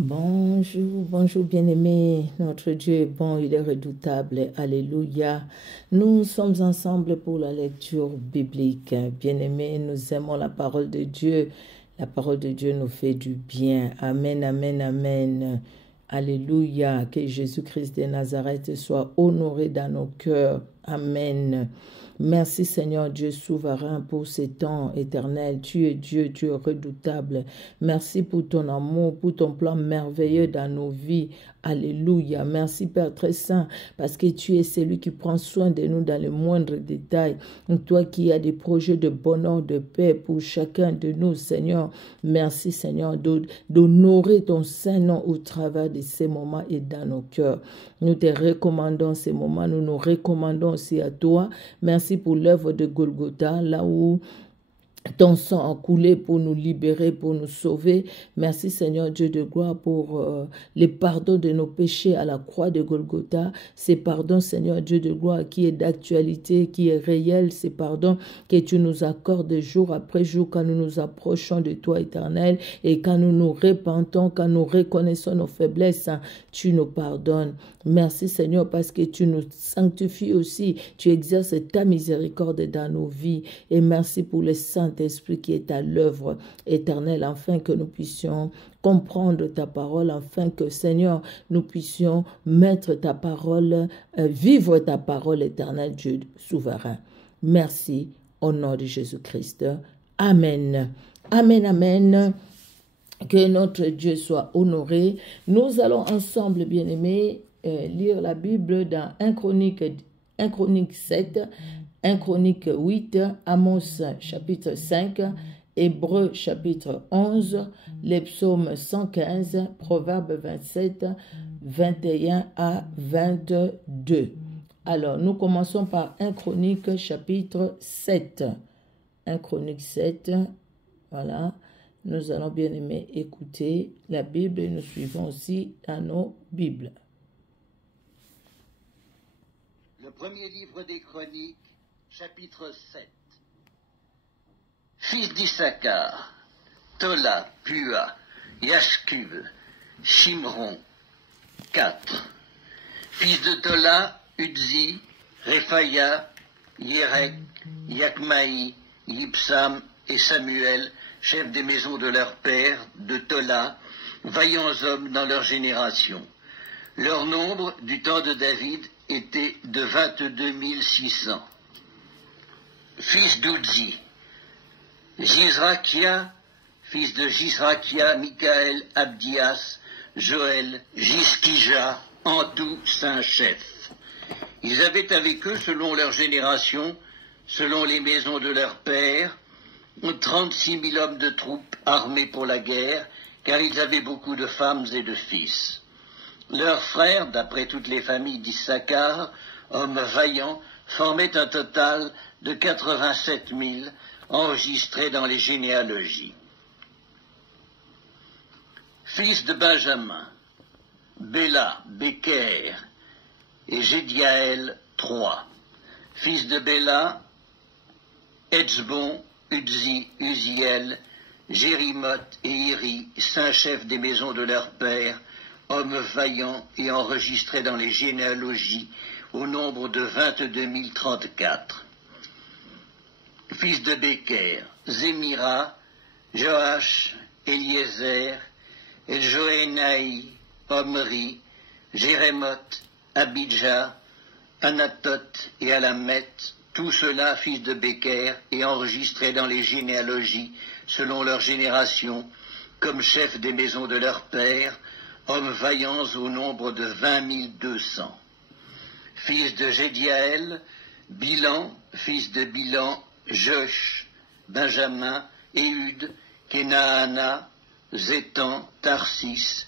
Bonjour, bonjour bien-aimés. Notre Dieu est bon, il est redoutable. Alléluia. Nous sommes ensemble pour la lecture biblique. Bien-aimés, nous aimons la parole de Dieu. La parole de Dieu nous fait du bien. Amen, amen, amen. Alléluia. Que Jésus-Christ de Nazareth soit honoré dans nos cœurs. Amen. Merci Seigneur Dieu souverain pour ces temps éternels. Tu es Dieu, tu es redoutable. Merci pour ton amour, pour ton plan merveilleux dans nos vies. Alléluia. Merci Père très saint, parce que tu es celui qui prend soin de nous dans les moindres détails. Toi qui as des projets de bonheur, de paix pour chacun de nous, Seigneur. Merci Seigneur d'honorer ton Saint-Nom au travers de ces moments et dans nos cœurs. Nous te recommandons ces moments, nous nous recommandons aussi à toi. Merci pour l'œuvre de Golgotha, là où ton sang a coulé pour nous libérer, pour nous sauver. Merci Seigneur Dieu de gloire pour les pardons de nos péchés à la croix de Golgotha. Ces pardons Seigneur Dieu de gloire qui est d'actualité, qui est réel. Ces pardons que tu nous accordes jour après jour quand nous nous approchons de toi éternel et quand nous nous repentons, quand nous reconnaissons nos faiblesses, tu nous pardonnes. Merci Seigneur parce que tu nous sanctifies aussi. Tu exerces ta miséricorde dans nos vies. Et merci pour le Saint-Esprit qui est à l'œuvre éternelle, afin que nous puissions comprendre ta parole, afin que, Seigneur, nous puissions mettre ta parole, vivre ta parole éternelle, Dieu souverain. Merci, au nom de Jésus-Christ. Amen. Amen, amen. Que notre Dieu soit honoré. Nous allons ensemble, bien-aimés, lire la Bible dans 1 Chronique 7, 1 Chronique 8, Amos chapitre 5, Hébreux chapitre 11, les psaumes 115, Proverbes 27, 21 à 22. Alors, nous commençons par 1 Chronique chapitre 7. 1 Chronique 7, voilà. Nous allons bien aimer écouter la Bible et nous suivons aussi dans nos Bibles. Le premier livre des Chroniques, chapitre 7. Fils d'Issachar, Tola, Pua, Yashkub, Shimron, 4. Fils de Tola, Udzi, Rephaya, Yerek, Yakmaï, Yipsam et Samuel, chefs des maisons de leur père, de Tola, vaillants hommes dans leur génération. Leur nombre, du temps de David, était de 22 600. Fils d'Udzi, Jizrakia, fils de Jizrakia, Michaël, Abdias, Joël, Jiskija, en tout 5 chefs. Ils avaient avec eux, selon leur génération, selon les maisons de leur père, 36 000 hommes de troupes armés pour la guerre, car ils avaient beaucoup de femmes et de fils. Leurs frères, d'après toutes les familles d'Issachar, hommes vaillants, formaient un total de 87 000 enregistrés dans les généalogies. Fils de Benjamin, Béla, Béker et Jédiaël, 3. Fils de Béla, Etzbon, Udzi, Uziel, Jérimoth et Iri, 5 chefs des maisons de leur père, hommes vaillants et enregistrés dans les généalogies, au nombre de 22 034. Fils de Béker, Zémira, Joach, Eliezer, Eljoénaï, Omri, Jérémoth, Abidja, Anatoth et Alamet, tout cela fils de Béker et enregistrés dans les généalogies selon leur génération, comme chefs des maisons de leur père, hommes vaillants au nombre de 20 200. Fils de Jédiaël, Bilan, fils de Bilan, Josh, Benjamin, Éhud, Kenaana, Zétan, Tarsis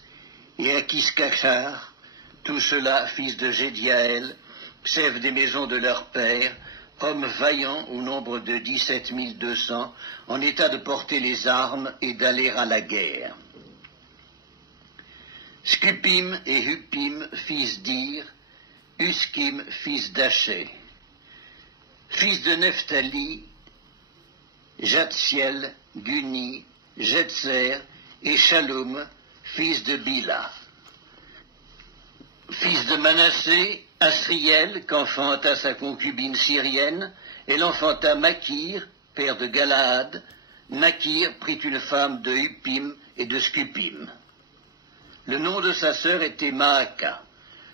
et Akiskachar, tout cela fils de Jédiaël, chefs des maisons de leur père, hommes vaillants au nombre de 17 200, en état de porter les armes et d'aller à la guerre. Scupim et Hupim, fils d'Ir, Uskim, fils d'Aché. Fils de Nephtali, Jatsiel, Guni, Jetzer et Shalom, fils de Bila. Fils de Manassé, Asriel, qu'enfanta sa concubine syrienne, elle enfanta Makir, père de Galaad. Makir prit une femme de Huppim et de Scupim. Le nom de sa sœur était Maaka.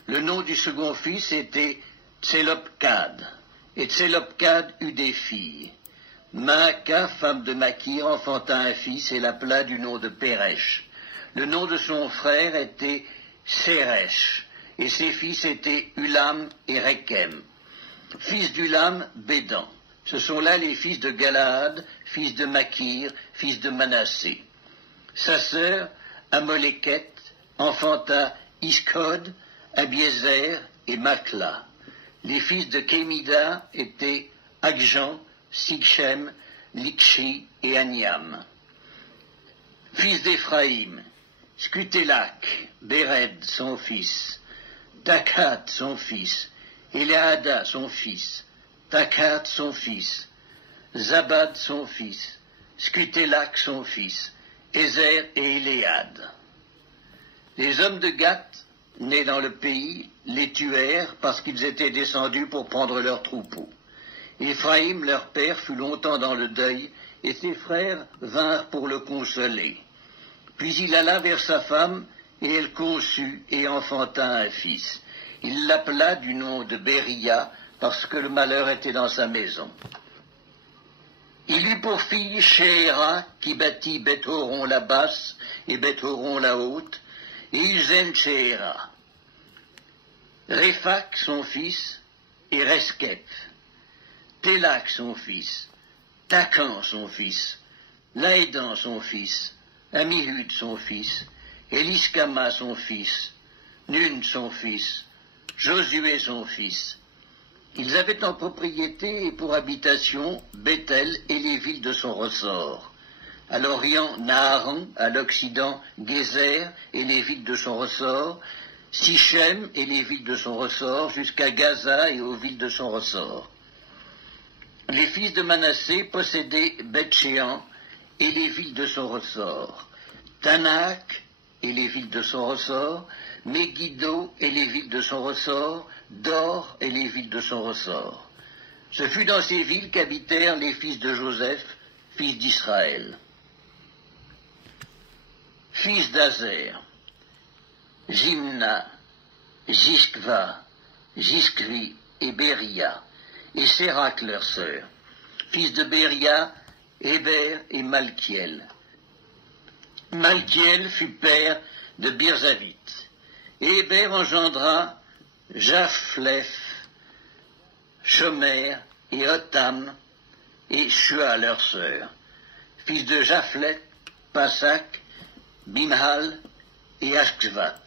Le nom du second fils était Tselopkad. Et Tselopkad eut des filles. Maaka, femme de Makir, enfanta un fils et l'appela du nom de Péresh. Le nom de son frère était Séresh, et ses fils étaient Ulam et Rekem. Fils d'Ulam, Bédan. Ce sont là les fils de Galaad, fils de Makir, fils de Manassé. Sa sœur, Amoléket, enfanta Iskod, Abiezer et Makla. Les fils de Kémida étaient Akjan, Sichem, Likshi et Aniam. Fils d'Éphraïm, Scutélak, Béred, son fils, Takat, son fils, Éléada, son fils, Takat, son fils, Zabad, son fils, Scutélak, son fils, Ézer et Éléad. Les hommes de Gath, nés dans le pays, les tuèrent parce qu'ils étaient descendus pour prendre leurs troupeaux. Éphraïm, leur père, fut longtemps dans le deuil, et ses frères vinrent pour le consoler. Puis il alla vers sa femme, et elle conçut et enfanta un fils. Il l'appela du nom de Béria, parce que le malheur était dans sa maison. Il eut pour fille Shéhéra, qui bâtit Beth-Horon la basse et Beth-Horon la haute, et Uzen Shéhéra. Réphak, son fils, et Reskep. Télak, son fils, Takan, son fils, Laédan, son fils, Amihud, son fils, Eliskama, son fils, Nun, son fils, Josué, son fils. Ils avaient en propriété et pour habitation Bethel et les villes de son ressort. À l'orient, Naharan, à l'occident, Gézer et les villes de son ressort, Sichem et les villes de son ressort, jusqu'à Gaza et aux villes de son ressort. Les fils de Manassé possédaient Beth-Shéan et les villes de son ressort, Tanak et les villes de son ressort, Megiddo et les villes de son ressort, Dor et les villes de son ressort. Ce fut dans ces villes qu'habitèrent les fils de Joseph, fils d'Israël. Fils d'Azer, Jimna, Jishkva, Jishkvi et Béria, et Sérac leur sœur. Fils de Béria, Héber et Malkiel. Malkiel fut père de Birzavit. Et Héber engendra Japhlef, Shomer et Otam et Shua leur sœur. Fils de Japhlet, Pasak, Bimhal et Ashkvat.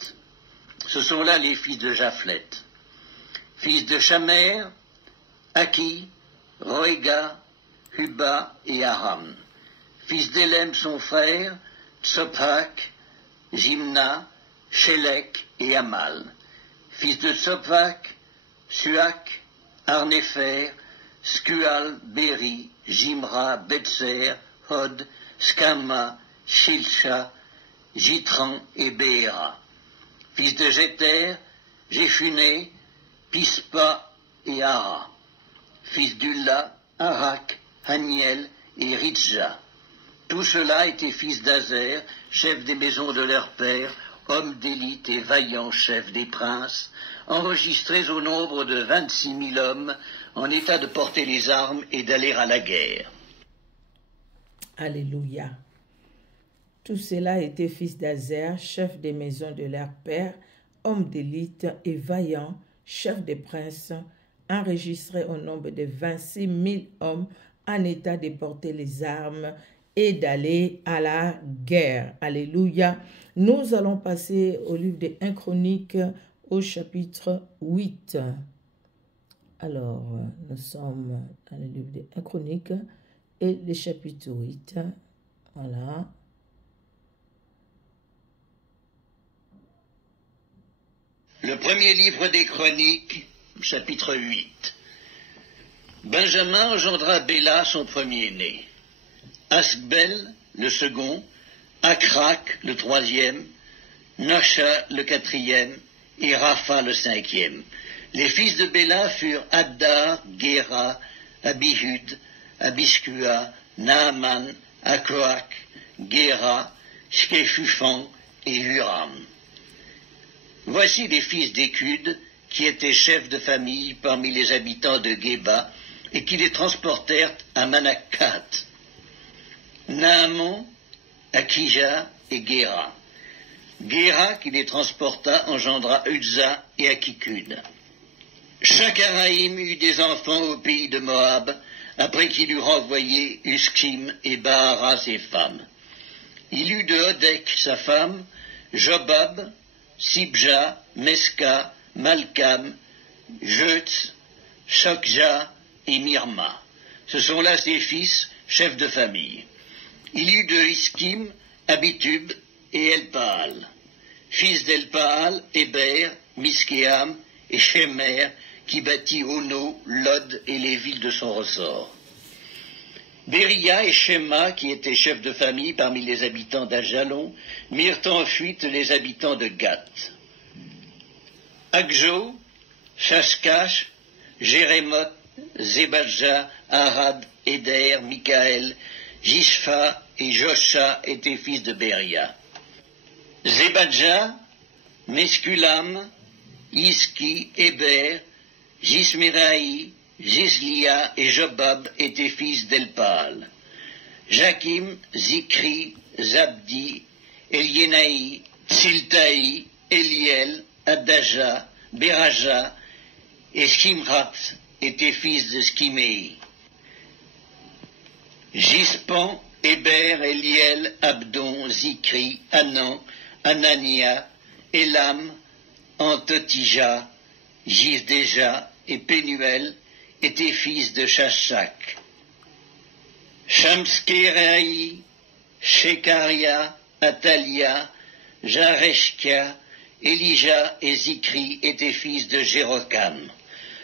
Ce sont là les fils de Japhlet. Fils de Shamer, Aki, Roéga, Huba et Aram. Fils d'Élem son frère, Tsophak, Jimna, Shélek et Amal. Fils de Tsophak, Suak, Arnépher, Skual, Béri, Jimra, Betser, Hod, Skama, Shilsha, Jitran et Béhéra. Fils de Jéter, Jéphuné, Pispa et Ara. Fils d'Ulla, Arak, Haniel et Ritja. Tout cela étaient fils d'Azer, chefs des maisons de leur père, hommes d'élite et vaillants chefs des princes, enregistrés au nombre de 26 000 hommes, en état de porter les armes et d'aller à la guerre. Alléluia. Tous cela étaient fils d'Azer, chefs des maisons de leur père, hommes d'élite et vaillants, chefs des princes, enregistrés au nombre de 26 000 hommes en état de porter les armes et d'aller à la guerre. Alléluia. Nous allons passer au livre des 1 Chroniques au chapitre 8. Alors, nous sommes dans le livre des 1 Chroniques et le chapitre 8. Voilà. Le premier livre des Chroniques, chapitre 8. Benjamin engendra Béla, son premier-né, Asbel, le second, Akrak, le troisième, Nosha le quatrième et Rapha le cinquième. Les fils de Béla furent Addar, Géra, Abihud, Abiskua, Naaman, Akoak, Géra, Shkefufan et Huram. Voici les fils d'Écud, qui étaient chefs de famille parmi les habitants de Géba, et qui les transportèrent à Manakat. Naaman, Akija et Géra. Géra, qui les transporta, engendra Uzza et Akikud. Shakaraïm eut des enfants au pays de Moab, après qu'il eut renvoyé Uskim et Bahara ses femmes. Il eut de Odek sa femme, Jobab, Sibja, Meska, Malkam, Jeutz, Shokja et Mirma. Ce sont là ses fils, chefs de famille. Il eut de Iskim, Abitub et Elpaal. Fils d'Elpaal, Héber, Miskéam et Shemer, qui bâtit Ono, Lod et les villes de son ressort. Béria et Shema, qui étaient chefs de famille parmi les habitants d'Ajalon, mirent en fuite les habitants de Gath. Agjo, Shashkash, Jérémoth, Zébadja, Arad, Éder, Mikaël, Jishpha et Josha étaient fils de Béria. Zébadja, Meskulam, Iski, Héber, Jismeraï, Jislia et Jobab étaient fils d'Elpaal. Jakim, Zikri, Zabdi, Eliénaï, Tsiltaï, Eliel, Adaja, Beraja et Skimrat étaient fils de Skiméi. Gispan, Héber, Eliel, Abdon, Zikri, Anan, Anania, Elam, Antotija, Gisdéja et Pénuel étaient fils de Shashak. Shamskeraï, Shekaria, Atalia, Jareshkia, Elijah et Zikri étaient fils de Jérokam.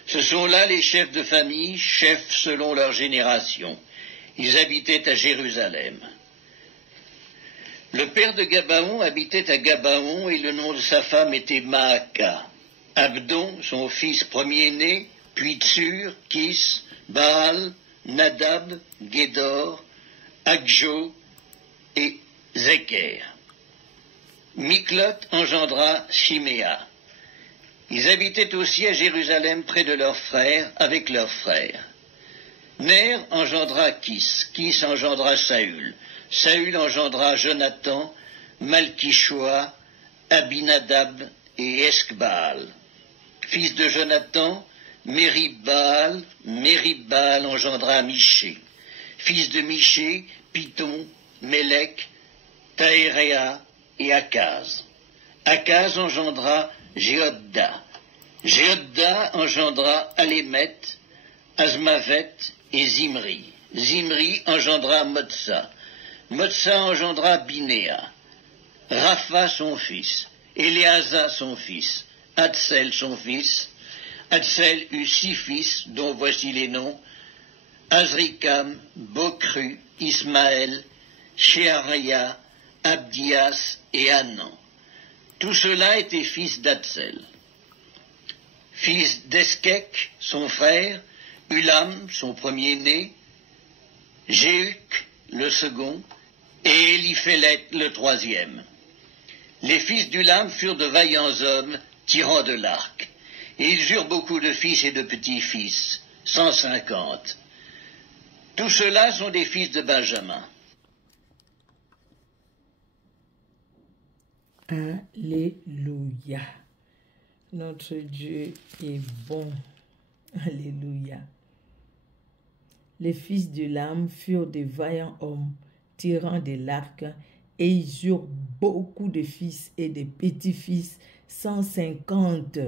Ce sont là les chefs de famille, chefs selon leur génération. Ils habitaient à Jérusalem. Le père de Gabaon habitait à Gabaon et le nom de sa femme était Maaka. Abdon, son fils premier-né, puis Tsur, Kis, Baal, Nadab, Gédor, Agjo et Zeker. Miklot engendra Shiméa. Ils habitaient aussi à Jérusalem près de leurs frères, avec leurs frères. Ner engendra Kis, Kis engendra Saül, Saül engendra Jonathan, Malkishua, Abinadab et Eskbaal. Fils de Jonathan, Méribbaal, Méribbaal engendra Miché. Fils de Miché, Piton, Mélec, Taéréa et Akaz. Akaz engendra Jéhodda. Jéhodda engendra Alémet, Azmavet et Zimri. Zimri engendra Motsa. Motsa engendra Binéa. Rapha son fils. Éléasa son fils. Hatsel son fils. Hatsel eut 6 fils, dont voici les noms: Azrikam, Bokru, Ismaël, Sheharia, Abdias et Hanan. Tout cela étaient fils d'Hatsel. Fils d'Eskek, son frère, Ulam, son premier-né, Jéhuc, le second, et Éliphélet, le troisième. Les fils d'Ulam furent de vaillants hommes, tirant de l'arc, et ils eurent beaucoup de fils et de petits-fils, 150. Tous ceux-là sont des fils de Benjamin. Alléluia. Notre Dieu est bon. Alléluia. Les fils d'Ulam furent des vaillants hommes tirant de l'arc, et ils eurent beaucoup de fils et de petits-fils, 150.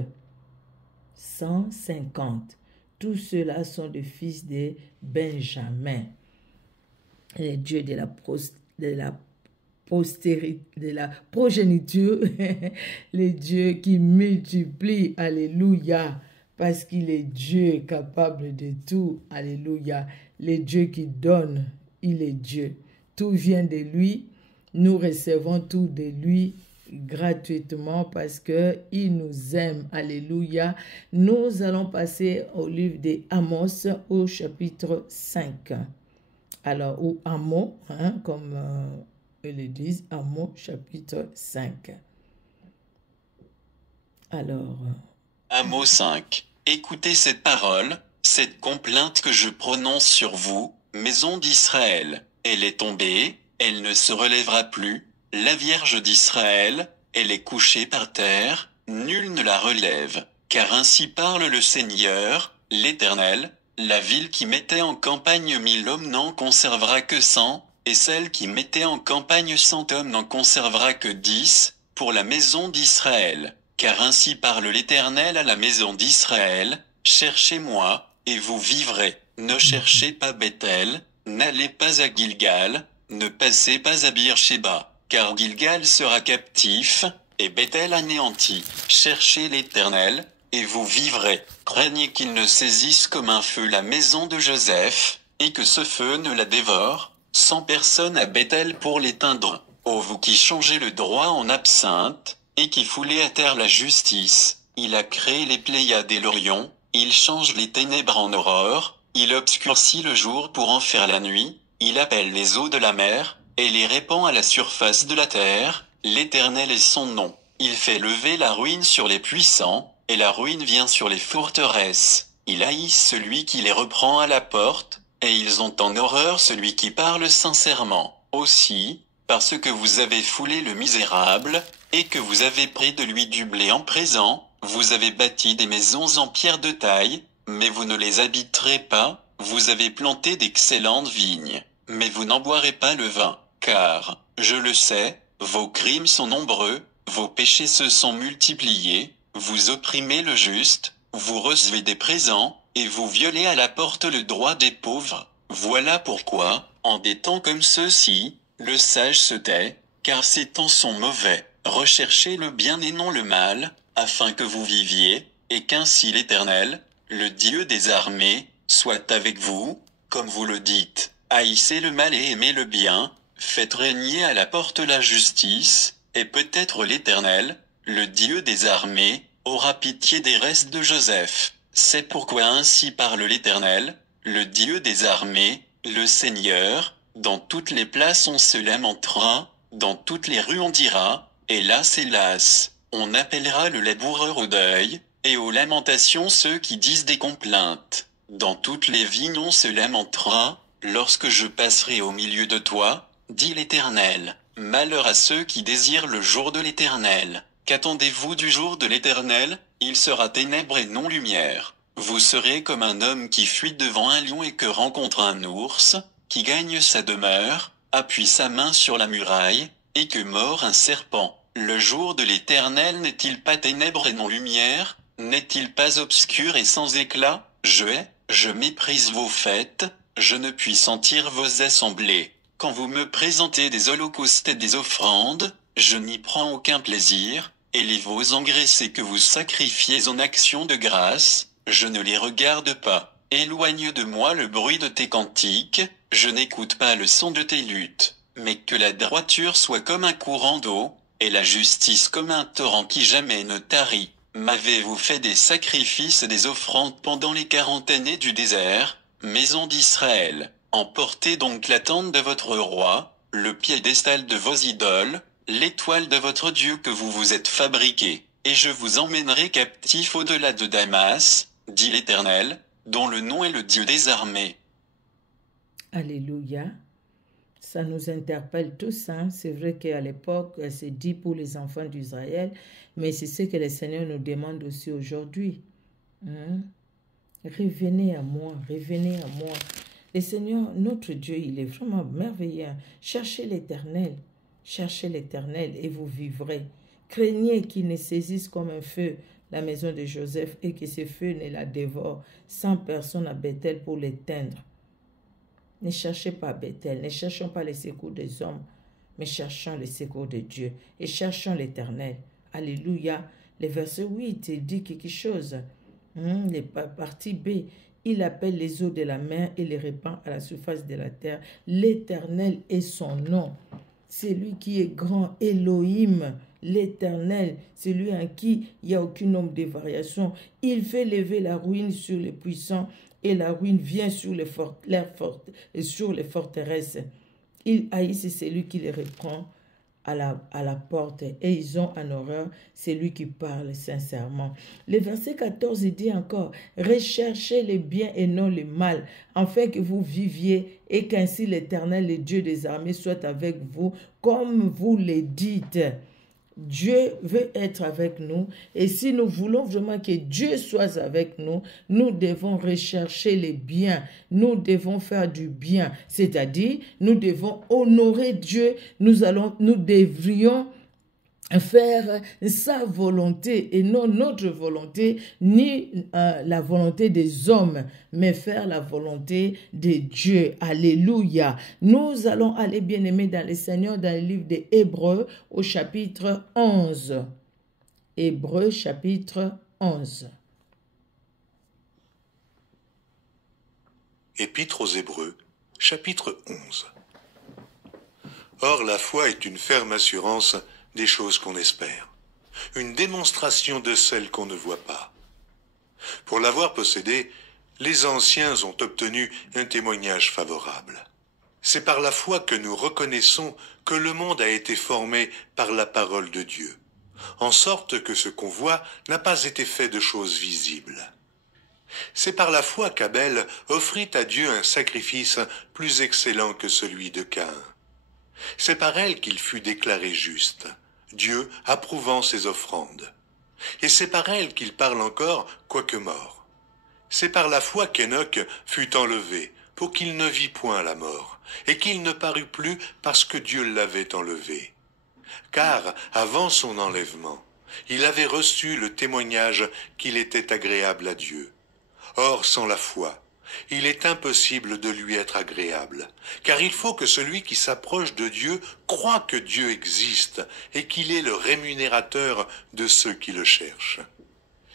150. Tous ceux-là sont des fils de Benjamin. Les dieux de la postérité, de la progéniture, les dieux qui multiplient, alléluia, parce qu'il est Dieu capable de tout, alléluia. Les dieux qui donnent, il est Dieu. Tout vient de lui, nous recevons tout de lui, gratuitement parce qu'il nous aime. Alléluia. Nous allons passer au livre des Amos au chapitre 5. Alors, ou Amos, hein, comme ils le disent, Amos chapitre 5. Alors... Amos 5. Écoutez cette parole, cette complainte que je prononce sur vous, maison d'Israël. Elle est tombée, elle ne se relèvera plus. La Vierge d'Israël, elle est couchée par terre, nul ne la relève. Car ainsi parle le Seigneur, l'Éternel, la ville qui mettait en campagne 1000 hommes n'en conservera que 100, et celle qui mettait en campagne 100 hommes n'en conservera que 10, pour la maison d'Israël. Car ainsi parle l'Éternel à la maison d'Israël, cherchez-moi, et vous vivrez. Ne cherchez pas Bethel, n'allez pas à Gilgal, ne passez pas à Beersheba, car Gilgal sera captif, et Bethel anéanti. Cherchez l'Éternel, et vous vivrez. Craignez qu'il ne saisisse comme un feu la maison de Joseph, et que ce feu ne la dévore, sans personne à Bethel pour l'éteindre. Ô vous qui changez le droit en absinthe, et qui foulez à terre la justice, il a créé les Pléiades et l'Orion, il change les ténèbres en aurore, il obscurcit le jour pour en faire la nuit, il appelle les eaux de la mer, et les répand à la surface de la terre, l'Éternel est son nom. Il fait lever la ruine sur les puissants, et la ruine vient sur les forteresses. Il haït celui qui les reprend à la porte, et ils ont en horreur celui qui parle sincèrement. Aussi, parce que vous avez foulé le misérable, et que vous avez pris de lui du blé en présent, vous avez bâti des maisons en pierre de taille, mais vous ne les habiterez pas, vous avez planté d'excellentes vignes, mais vous n'en boirez pas le vin, car, je le sais, vos crimes sont nombreux, vos péchés se sont multipliés, vous opprimez le juste, vous recevez des présents, et vous violez à la porte le droit des pauvres. Voilà pourquoi, en des temps comme ceux-ci, le sage se tait, car ces temps sont mauvais. Recherchez le bien et non le mal, afin que vous viviez, et qu'ainsi l'Éternel, le Dieu des armées, soit avec vous, comme vous le dites. Haïssez le mal et aimez le bien, faites régner à la porte la justice, et peut-être l'Éternel, le Dieu des armées, aura pitié des restes de Joseph. C'est pourquoi ainsi parle l'Éternel, le Dieu des armées, le Seigneur, dans toutes les places on se lamentera, dans toutes les rues on dira, hélas, hélas, on appellera le laboureur au deuil, et aux lamentations ceux qui disent des complaintes. Dans toutes les vignes on se lamentera, lorsque je passerai au milieu de toi, dit l'Éternel. Malheur à ceux qui désirent le jour de l'Éternel. Qu'attendez-vous du jour de l'Éternel? Il sera ténèbres et non lumière. Vous serez comme un homme qui fuit devant un lion et que rencontre un ours, qui gagne sa demeure, appuie sa main sur la muraille, et que mord un serpent. Le jour de l'Éternel n'est-il pas ténèbres et non lumière? N'est-il pas obscur et sans éclat? Je méprise vos fêtes, je ne puis sentir vos assemblées. Quand vous me présentez des holocaustes et des offrandes, je n'y prends aucun plaisir, et les veaux engraissés que vous sacrifiez en action de grâce, je ne les regarde pas. Éloigne de moi le bruit de tes cantiques, je n'écoute pas le son de tes luttes. Mais que la droiture soit comme un courant d'eau, et la justice comme un torrent qui jamais ne tarit. M'avez-vous fait des sacrifices et des offrandes pendant les 40 années du désert, maison d'Israël? Emportez donc la tente de votre roi, le piédestal de vos idoles, l'étoile de votre Dieu que vous vous êtes fabriqué, et je vous emmènerai captif au-delà de Damas, dit l'Éternel, dont le nom est le Dieu des armées. Alléluia. Ça nous interpelle tous, hein? C'est vrai qu'à l'époque, c'est dit pour les enfants d'Israël, mais c'est ce que le Seigneur nous demande aussi aujourd'hui. Hein? Revenez à moi, revenez à moi. Le Seigneur, notre Dieu, il est vraiment merveilleux. Cherchez l'Éternel et vous vivrez. Craignez qu'il ne saisisse comme un feu la maison de Joseph et que ce feu ne la dévore sans personne à Bethel pour l'éteindre. Ne cherchez pas Bethel, ne cherchons pas les secours des hommes, mais cherchons les secours de Dieu et cherchons l'Éternel. Alléluia. Le verset 8, il dit quelque chose. Les parties B, il appelle les eaux de la mer et les répand à la surface de la terre. L'Éternel est son nom. C'est lui qui est grand, Elohim. l'Éternel, celui en qui il n'y a aucun nombre de variations. Il fait lever la ruine sur les puissants et la ruine vient sur sur les forteresses. Il haïssent celui qui les reprend à la porte et ils ont en horreur celui qui parle sincèrement. Le verset 14 dit encore, recherchez le bien et non le mal, afin que vous viviez et qu'ainsi l'Éternel, le Dieu des armées, soit avec vous, comme vous le dites. Dieu veut être avec nous et si nous voulons vraiment que Dieu soit avec nous, nous devons rechercher le bien, nous devons faire du bien, c'est-à-dire nous devons honorer Dieu, nous devrions faire sa volonté et non notre volonté ni la volonté des hommes, mais faire la volonté de Dieu. Alléluia. Nous allons aller, bien-aimés dans le Seigneur, dans le livre des Hébreux au chapitre 11. Hébreux chapitre 11. Épître aux Hébreux, chapitre 11. Or la foi est une ferme assurance des choses qu'on espère, une démonstration de celles qu'on ne voit pas. Pour l'avoir possédée, les anciens ont obtenu un témoignage favorable. C'est par la foi que nous reconnaissons que le monde a été formé par la parole de Dieu, en sorte que ce qu'on voit n'a pas été fait de choses visibles. C'est par la foi qu'Abel offrit à Dieu un sacrifice plus excellent que celui de Caïn. C'est par elle qu'il fut déclaré juste, Dieu approuvant ses offrandes. Et c'est par elle qu'il parle encore, quoique mort. C'est par la foi qu'Enoch fut enlevé, pour qu'il ne vît point la mort, et qu'il ne parut plus parce que Dieu l'avait enlevé. Car, avant son enlèvement, il avait reçu le témoignage qu'il était agréable à Dieu. Or, sans la foi, il est impossible de lui être agréable, car il faut que celui qui s'approche de Dieu croie que Dieu existe et qu'il est le rémunérateur de ceux qui le cherchent.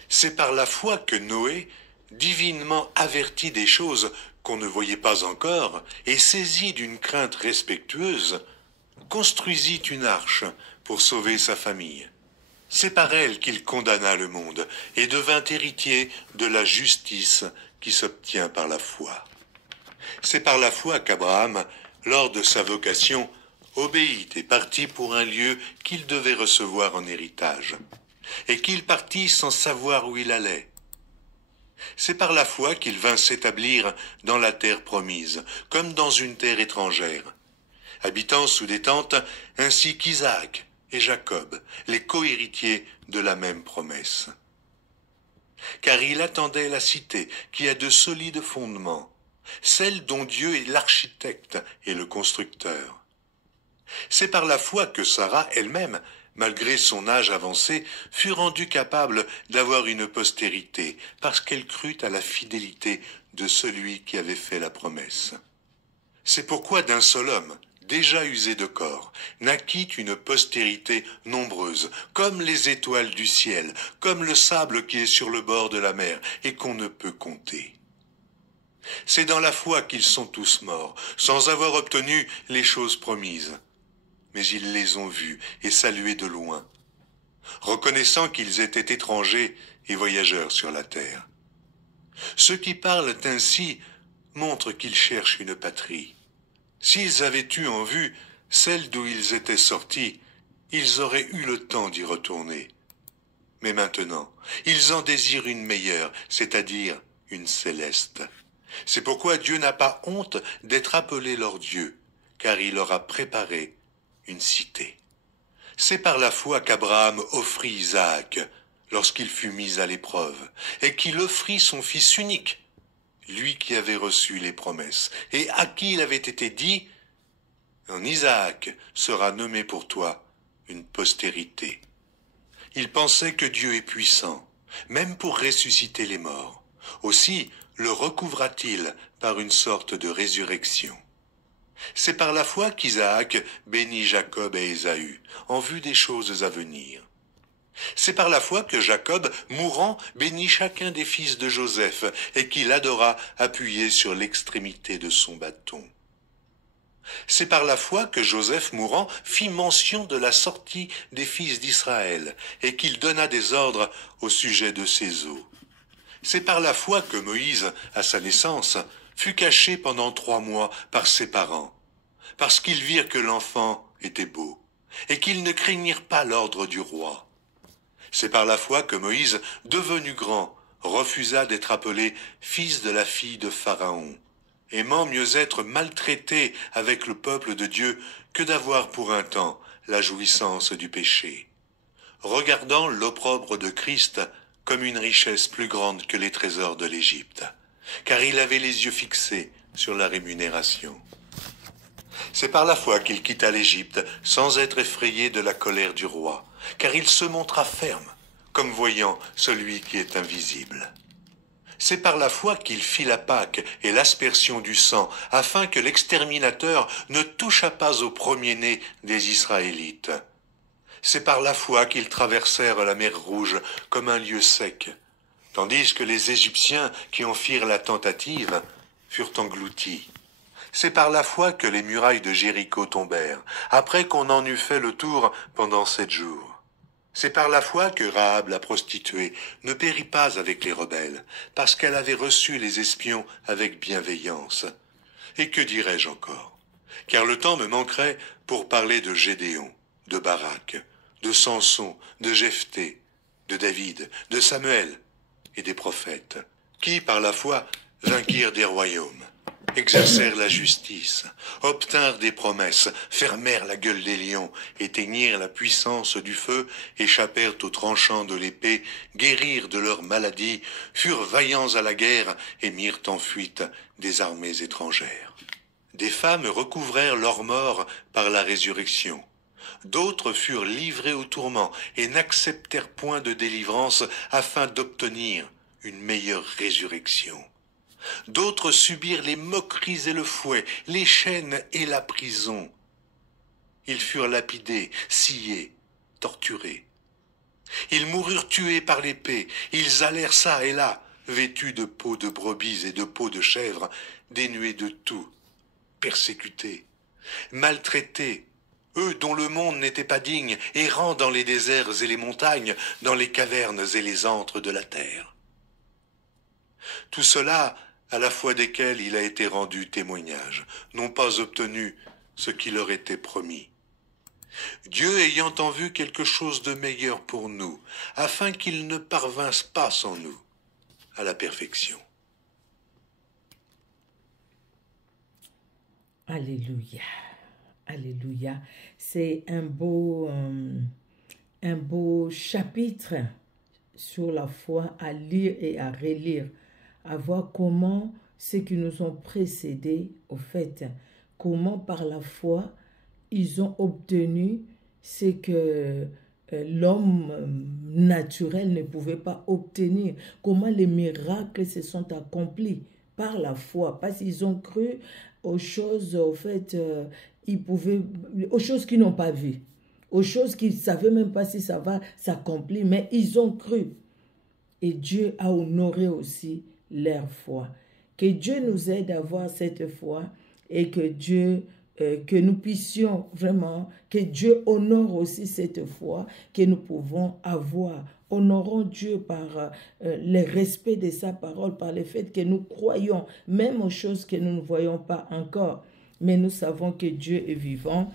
C'est par la foi que Noé, divinement averti des choses qu'on ne voyait pas encore et saisi d'une crainte respectueuse, construisit une arche pour sauver sa famille. C'est par elle qu'il condamna le monde et devint héritier de la justice qui s'obtient par la foi. C'est par la foi qu'Abraham, lors de sa vocation, obéit et partit pour un lieu qu'il devait recevoir en héritage, et qu'il partit sans savoir où il allait. C'est par la foi qu'il vint s'établir dans la terre promise, comme dans une terre étrangère, habitant sous des tentes, ainsi qu'Isaac et Jacob, les co-héritiers de la même promesse. Car il attendait la cité qui a de solides fondements, celle dont Dieu est l'architecte et le constructeur. C'est par la foi que Sarah elle-même, malgré son âge avancé, fut rendue capable d'avoir une postérité, parce qu'elle crut à la fidélité de celui qui avait fait la promesse. C'est pourquoi d'un seul homme, déjà usé de corps, naquit une postérité nombreuse, comme les étoiles du ciel, comme le sable qui est sur le bord de la mer, et qu'on ne peut compter. C'est dans la foi qu'ils sont tous morts, sans avoir obtenu les choses promises. Mais ils les ont vus et salués de loin, reconnaissant qu'ils étaient étrangers et voyageurs sur la terre. Ceux qui parlent ainsi montrent qu'ils cherchent une patrie. S'ils avaient eu en vue celle d'où ils étaient sortis, ils auraient eu le temps d'y retourner. Mais maintenant, ils en désirent une meilleure, c'est-à-dire une céleste. C'est pourquoi Dieu n'a pas honte d'être appelé leur Dieu, car il leur a préparé une cité. C'est par la foi qu'Abraham offrit Isaac lorsqu'il fut mis à l'épreuve, et qu'il offrit son fils unique, lui qui avait reçu les promesses, et à qui il avait été dit, « En Isaac sera nommé pour toi une postérité. » Il pensait que Dieu est puissant, même pour ressusciter les morts. Aussi le recouvra-t-il par une sorte de résurrection. C'est par la foi qu'Isaac bénit Jacob et Ésaü, en vue des choses à venir. C'est par la foi que Jacob, mourant, bénit chacun des fils de Joseph, et qu'il adora appuyé sur l'extrémité de son bâton. C'est par la foi que Joseph mourant fit mention de la sortie des fils d'Israël et qu'il donna des ordres au sujet de ses os. C'est par la foi que Moïse, à sa naissance, fut caché pendant 3 mois par ses parents, parce qu'ils virent que l'enfant était beau et qu'ils ne craignirent pas l'ordre du roi. C'est par la foi que Moïse, devenu grand, refusa d'être appelé fils de la fille de Pharaon, aimant mieux être maltraité avec le peuple de Dieu que d'avoir pour un temps la jouissance du péché, regardant l'opprobre de Christ comme une richesse plus grande que les trésors de l'Égypte, car il avait les yeux fixés sur la rémunération. C'est par la foi qu'il quitta l'Égypte sans être effrayé de la colère du roi, car il se montra ferme, comme voyant celui qui est invisible. C'est par la foi qu'il fit la Pâque et l'aspersion du sang, afin que l'exterminateur ne touchât pas au premier-né des Israélites. C'est par la foi qu'ils traversèrent la mer Rouge comme un lieu sec, tandis que les Égyptiens qui en firent la tentative furent engloutis. C'est par la foi que les murailles de Jéricho tombèrent, après qu'on en eut fait le tour pendant 7 jours. C'est par la foi que Rahab la prostituée ne périt pas avec les rebelles, parce qu'elle avait reçu les espions avec bienveillance. Et que dirais-je encore? Car le temps me manquerait pour parler de Gédéon, de Barak, de Samson, de Jephthé, de David, de Samuel et des prophètes, qui par la foi vainquirent des royaumes, exercèrent la justice, obtinrent des promesses, fermèrent la gueule des lions, éteignirent la puissance du feu, échappèrent aux tranchants de l'épée, guérirent de leurs maladies, furent vaillants à la guerre et mirent en fuite des armées étrangères. Des femmes recouvrèrent leur mort par la résurrection. D'autres furent livrés au tourment et n'acceptèrent point de délivrance afin d'obtenir une meilleure résurrection. D'autres subirent les moqueries et le fouet, les chaînes et la prison. Ils furent lapidés, sciés, torturés. Ils moururent tués par l'épée, ils allèrent çà et là, vêtus de peaux de brebis et de peaux de chèvres, dénués de tout, persécutés, maltraités, eux dont le monde n'était pas digne, errant dans les déserts et les montagnes, dans les cavernes et les antres de la terre. Tout cela, à la foi desquels il a été rendu témoignage, n'ont pas obtenu ce qui leur était promis. Dieu ayant en vue quelque chose de meilleur pour nous, afin qu'ils ne parvinssent pas sans nous à la perfection. Alléluia, alléluia. C'est un beau chapitre sur la foi à lire et à relire, à voir comment ceux qui nous ont précédés, au fait, comment par la foi, ils ont obtenu ce que l'homme naturel ne pouvait pas obtenir. Comment les miracles se sont accomplis par la foi, parce qu'ils ont cru aux choses, au fait, aux choses qu'ils n'ont pas vues, aux choses qu'ils ne savaient même pas si ça va s'accomplir, mais ils ont cru. Et Dieu a honoré aussi leur foi. Que Dieu nous aide à avoir cette foi et que nous puissions vraiment, que Dieu honore aussi cette foi que nous pouvons avoir. Honorons Dieu par le respect de sa parole, par le fait que nous croyons même aux choses que nous ne voyons pas encore. Mais nous savons que Dieu est vivant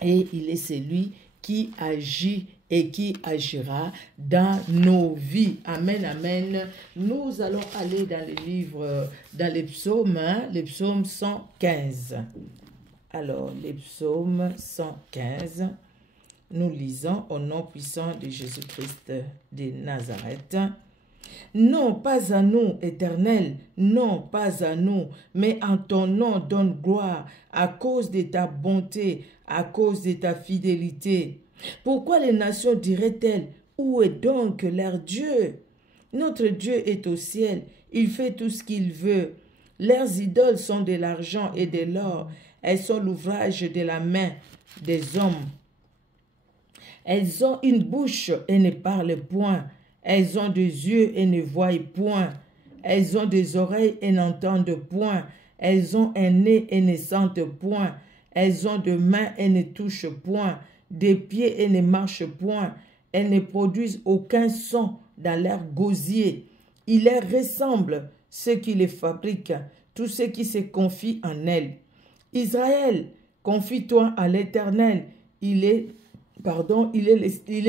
et il est celui qui agit et qui agira dans nos vies. Amen, amen. Nous allons aller dans le livre, dans les psaumes, les psaumes 115. Alors, les psaumes 115, nous lisons au nom puissant de Jésus-Christ de Nazareth. Non, pas à nous, Éternel, non, pas à nous, mais en ton nom donne gloire à cause de ta bonté, à cause de ta fidélité. Pourquoi les nations diraient-elles, où est donc leur Dieu? Notre Dieu est au ciel, il fait tout ce qu'il veut. Leurs idoles sont de l'argent et de l'or, elles sont l'ouvrage de la main des hommes. Elles ont une bouche et ne parlent point, elles ont des yeux et ne voient point, elles ont des oreilles et n'entendent point, Elles ont un nez et ne sentent point. Elles ont des mains et ne touchent point. Des pieds et ne marchent point. Elles ne produisent aucun son dans leur gosier. Il leur ressemble, ceux qui les fabriquent, tous ceux qui se confient en elles. Israël, confie-toi à l'Éternel. Il est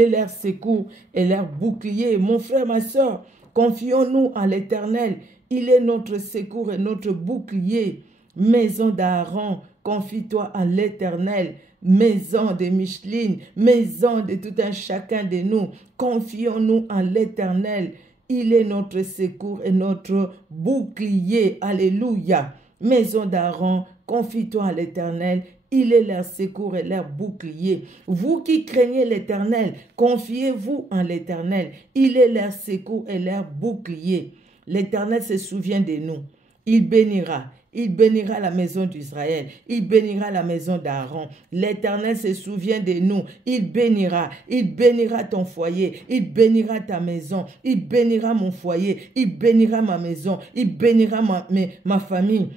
leur secours et leur bouclier. Mon frère, ma soeur, confions-nous à l'Éternel. Il est notre secours et notre bouclier. Maison d'Aaron, confie-toi à l'Éternel. Maison de Micheline, maison de tout un chacun de nous, confions-nous en l'Éternel. Il est notre secours et notre bouclier. Alléluia. Maison d'Aaron, confie-toi à l'Éternel. Il est leur secours et leur bouclier. Vous qui craignez l'Éternel, confiez-vous en l'Éternel. Il est leur secours et leur bouclier. L'Éternel se souvient de nous. Il bénira. Il bénira la maison d'Israël. Il bénira la maison d'Aaron. L'Éternel se souvient de nous. Il bénira. Il bénira ton foyer. Il bénira ta maison. Il bénira mon foyer. Il bénira ma maison. Il bénira ma famille.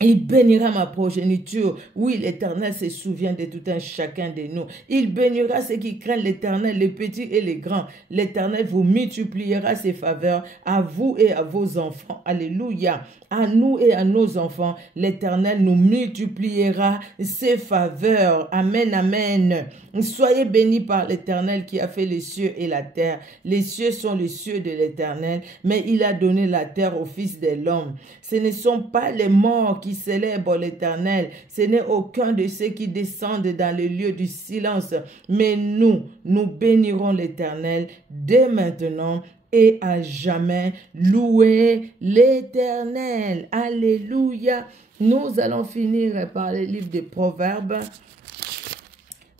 Il bénira ma progéniture. Oui, l'Éternel se souvient de tout un chacun de nous. Il bénira ceux qui craignent l'Éternel, les petits et les grands. L'Éternel vous multipliera ses faveurs à vous et à vos enfants. Alléluia. À nous et à nos enfants, l'Éternel nous multipliera ses faveurs. Amen, amen. Soyez bénis par l'Éternel qui a fait les cieux et la terre. Les cieux sont les cieux de l'Éternel, mais il a donné la terre au Fils de l'homme. Ce ne sont pas les morts qui célèbrent l'Éternel. Ce n'est aucun de ceux qui descendent dans le lieu du silence. Mais nous bénirons l'Éternel dès maintenant et à jamais. Louez l'Éternel. Alléluia. Nous allons finir par le livre des Proverbes.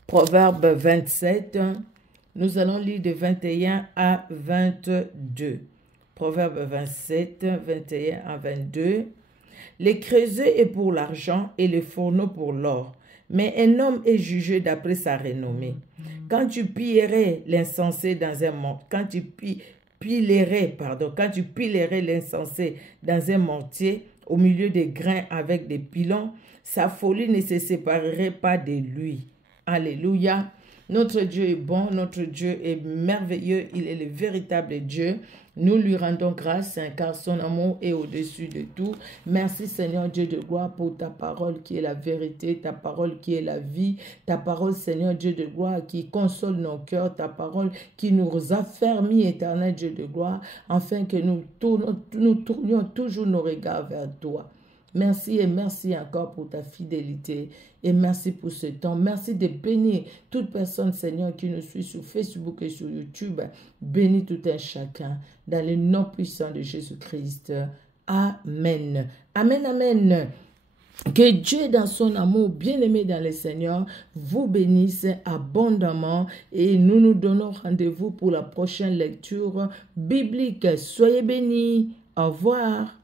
Proverbe 27. Nous allons lire de 21 à 22. Proverbe 27, 21 à 22. Les creuset est pour l'argent et les fourneaux pour l'or. Mais un homme est jugé d'après sa renommée. Quand tu pillerais l'insensé dans un mortier, quand tu pilerais l'insensé dans un mortier au milieu des grains avec des pilons, sa folie ne se séparerait pas de lui. Alléluia. Notre Dieu est bon, notre Dieu est merveilleux, il est le véritable Dieu. Nous lui rendons grâce car son amour est au-dessus de tout. Merci Seigneur Dieu de gloire pour ta parole qui est la vérité, ta parole qui est la vie, ta parole Seigneur Dieu de gloire qui console nos cœurs, ta parole qui nous affermit éternel Dieu de gloire, afin que nous tournions toujours nos regards vers toi. Merci et merci encore pour ta fidélité et merci pour ce temps. Merci de bénir toute personne, Seigneur, qui nous suit sur Facebook et sur YouTube. Bénis tout un chacun dans le nom puissant de Jésus-Christ. Amen. Amen, amen. Que Dieu, dans son amour, bien-aimé dans le Seigneur, vous bénisse abondamment et nous nous donnons rendez-vous pour la prochaine lecture biblique. Soyez bénis. Au revoir.